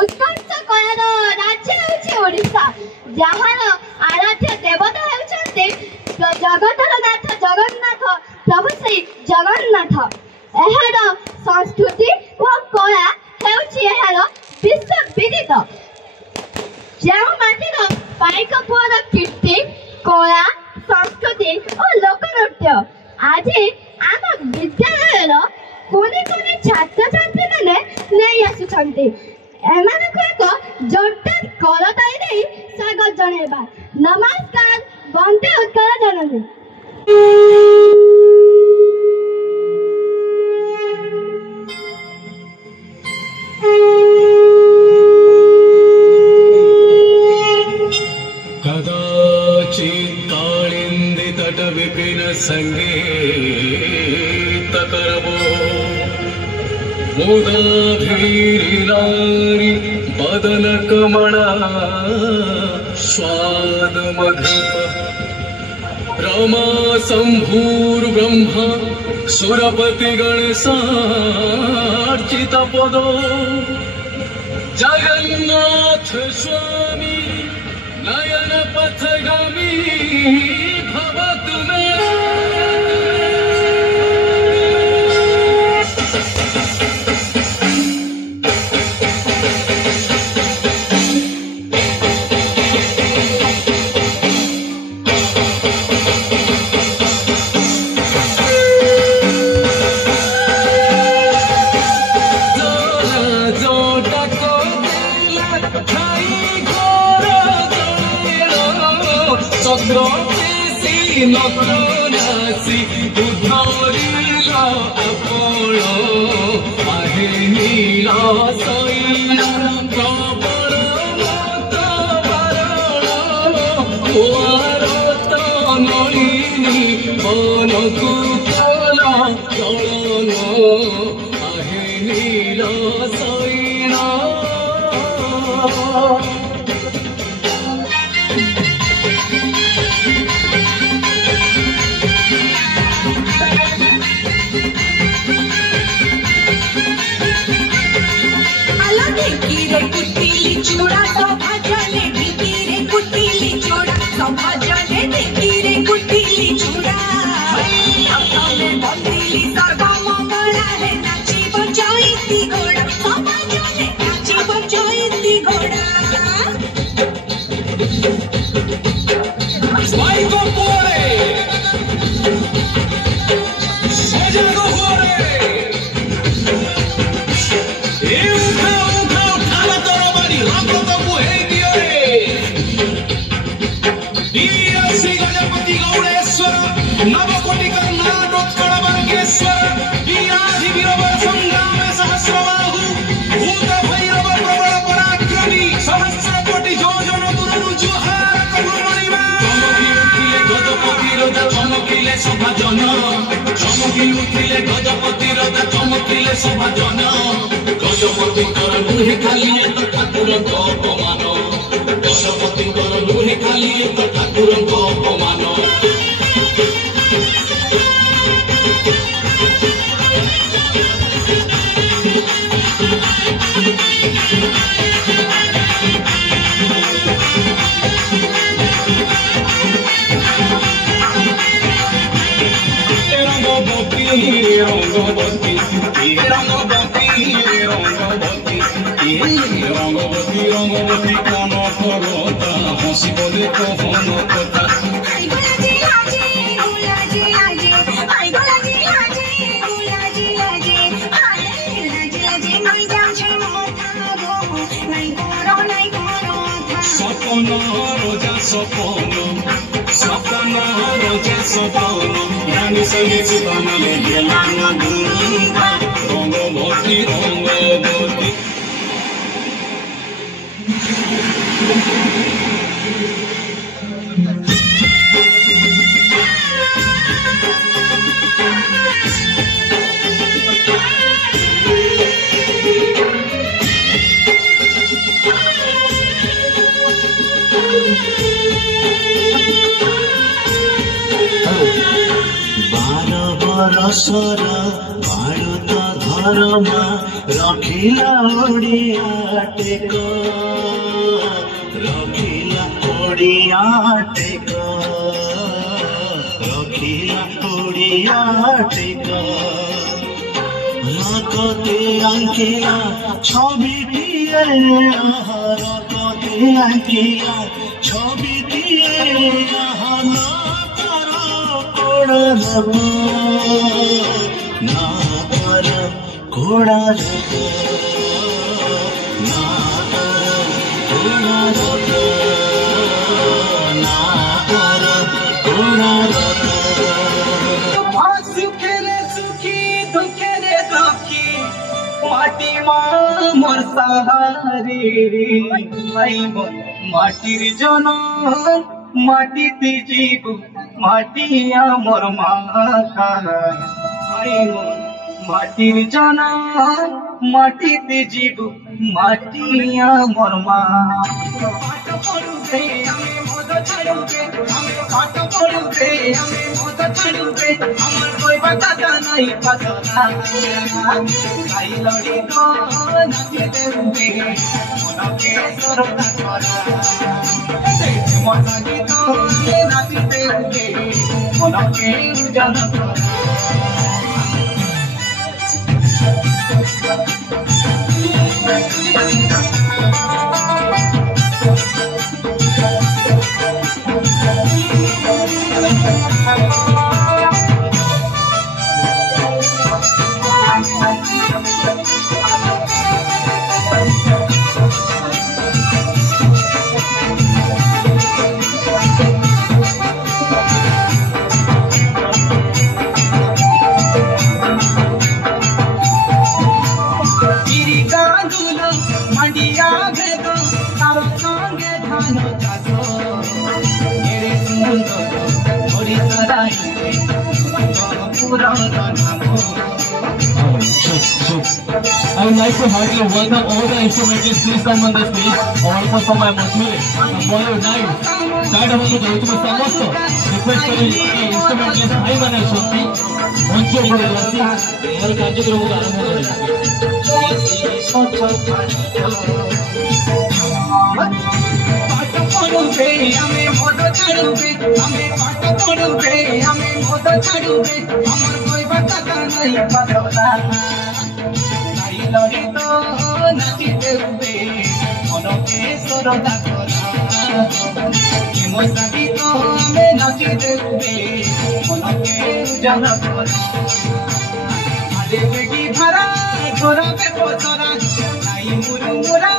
उत्कर्ष colour राज्य होछि ओडिशा जहार आराध्य देवता हेउछन्ते जगतर नाथ जगन्नाथ प्रभु श्री जगन्नाथ। एहार संस्कृति व कला हेउछि एहार विश्व विदित। जो माटीर पाइक पुअर कीर्ति कला संस्कृति और लोकनृत्य आज आम विद्यालय कुनि कुनि छात्र छात्री मैंने नहीं आसुछन्ति। एमानकु एक जोरदार करताली देई स्वागत जणाइबा। नमस्कार वंदे उत्कल जननी। कदाचित् कालिन्दी तट विपिन संगीत करबो मुदाधीरिलारि बदन कमला स्वाद मधुप रमा शंभुर ब्रह्मा सुरपति गणेशार्चित पदो जगन्नाथ स्वामी नयन पथगामी भवतु मे। नकरासी बुधारिल आपण आहे नीला सैन प्रबल मत बारण भारत नलिनी बनकु कला चलन आहे नीला सैन। चूड़ा सभा जले ढिकीरे कुटिली चूड़ा सभा जले ढिकीरे कुटिली चूड़ा अपने बंदिली सर्वमंगला रे नाची बजाईती घोड़ा सभा जले नाची बजाईती घोड़ा। स्वाइको पोरे सजागो होरे ए उठा उठा उठाला तोर बाड़ी रंग तो बुहे दियो रे दिया श्री गणपति गौड़ेश्वर नवकोटि कर्नाटक कड़वर्गेश्वर वीराधि वीरवर संग्राम सहस्रबाहु भूत भैरव प्रबल पराक्रमी सहस्र कोटि योजन गुरु जुहार करुणिमा चमकी उठिले गजपति राजा चमकिले सभा जन चमकी उठिले गजपति राजा चमकिले सभा जन गजपति कर लुहे खाली तो ठाकुर को अपमान गजपति कर लुहे खाली तो ठाकुर को अपमान। रंगवती रंगवती रंगवती रंगवती रंगवती रंगवती कौन करता हंसी बोले कहन कथा सपन रोजा सपन सपन रोजा सपन रानी संगे जीवन ले गेला रंगवती रंगवती। बार बरसर बालुत धर्मा रखिला ओडिया टेक रखिला ओडिया टेक रखिला ओडिया टेक रकते अंकिया छबिटिए रकते अंकिया छबिटिए ना कर कोड़ा रब ना कर कोड़ा रब ना कर कोड़ा रब ना कर कोड़ा रब माटी मोर सहारे माटिर जन माटी जीव माटिया मोर माता माटिर जन माटी जीव माटिया मोर माँ पाठ पढ़ुबे हमें मद छाड़ुबे हमें पाठ पढ़ुबे हमें मद छाड़ुबे हमर कोई बताता नहीं पसना आई लड़ी तो नाचे देबे मन के सरता करा मन की तो नाचे देबे मन के उजान करा I would like to heartily welcome all the instrumentalists. Please come on the stage. All for my Mathuri. Bollywood night. Start about the Gautama Samosto. Request for the instrumentalists. I want to show me. Once you go to the sea, और कार्यक्रम का आरंभ पढ़ुबे हमें मद छाड़ुबे हमें पाठ पढ़ुबे हमें मद छाड़ुबे हमर कोई बताता नहीं पसना आई लड़ी तो नाची देबे मन के सरदा करा मो साथी तो हमें नाची देबे मन के उजान करा आरे बेगी भरा छोरा पे पोतरा नाई मुरुमुरा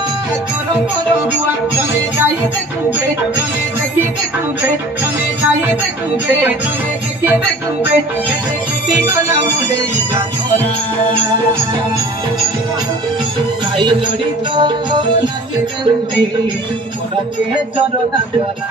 तोरो तोरो हुआ तमे जाई देखुबे तमे देखी देखुबे तमे जाई देखुबे तमे देखी देखुबे देखी कोला मुडे जातरा आई लड़ी तो नाचे देबे मोरा के सरदा करा